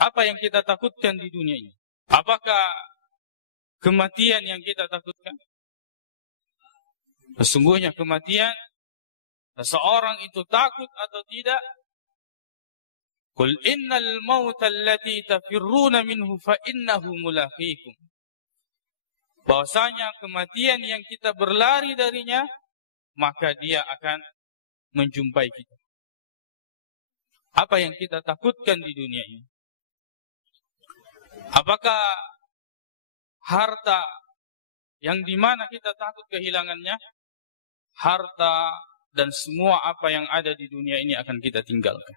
Apa yang kita takutkan di dunia ini? Apakah kematian yang kita takutkan? Sesungguhnya kematian, seseorang itu takut atau tidak? Qul innal mauta allati tafirruna minhu fa innahu mulaqikum. Bahwasanya kematian yang kita berlari darinya, maka dia akan menjumpai kita. Apa yang kita takutkan di dunia ini? Apakah harta yang dimana kita takut kehilangannya? Harta dan semua apa yang ada di dunia ini akan kita tinggalkan.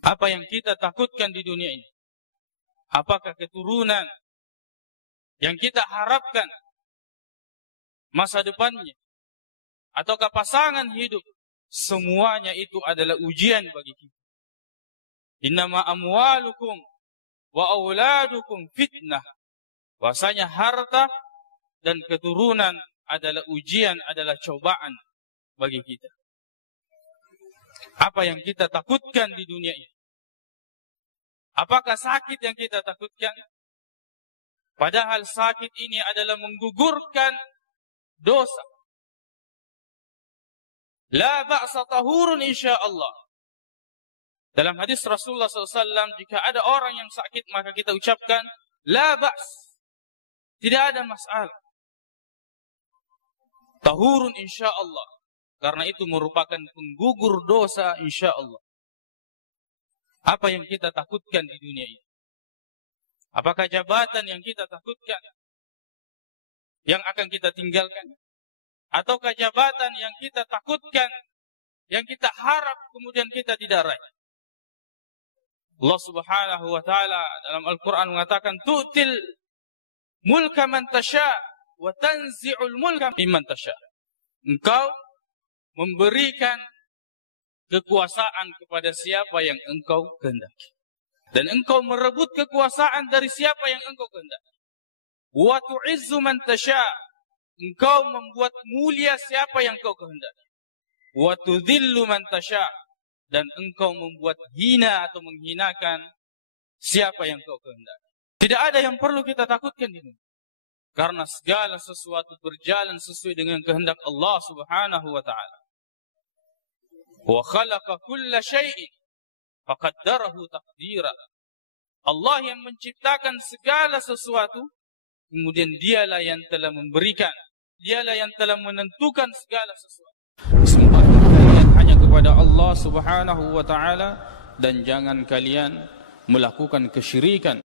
Apa yang kita takutkan di dunia ini? Apakah keturunan yang kita harapkan masa depannya? Ataukah pasangan hidup? Semuanya itu adalah ujian bagi kita. Innama amwalukum wa auladukum fitnah. Bahasanya harta dan keturunan adalah ujian, adalah cobaan bagi kita. Apa yang kita takutkan di dunia ini? Apakah sakit yang kita takutkan? Padahal sakit ini adalah menggugurkan dosa. La ba'sa tahurun insyaallah. Dalam hadis Rasulullah SAW, jika ada orang yang sakit, maka kita ucapkan, la ba's. Tidak ada masalah. Tahurun insyaallah. Karena itu merupakan penggugur dosa insyaallah. Apa yang kita takutkan di dunia ini? Apakah jabatan yang kita takutkan yang akan kita tinggalkan? Ataukah jabatan yang kita takutkan, yang kita harap kemudian kita tidak raih? Allah Subhanahu wa taala dalam Al-Qur'an mengatakan, tu'til mulka man tasha wa tanzi'ul mulka mimman tasha. Engkau memberikan kekuasaan kepada siapa yang engkau kehendaki, dan engkau merebut kekuasaan dari siapa yang engkau kehendaki. Wa tu'izzu man tasha. Engkau membuat mulia siapa yang engkau kehendaki. Wa tudhillu man tasha. Dan engkau membuat hina atau menghinakan siapa yang kau kehendaki. Tidak ada yang perlu kita takutkan ini. Karena segala sesuatu berjalan sesuai dengan kehendak Allah Subhanahu wa taala. Wa khalaqa kulla syai'in faqaddarahu taqdira. Allah yang menciptakan segala sesuatu, kemudian dialah yang telah memberikan, dialah yang telah menentukan segala sesuatu. Sembah kalian hanya kepada Allah Subhanahu wa taala, dan jangan kalian melakukan kesyirikan.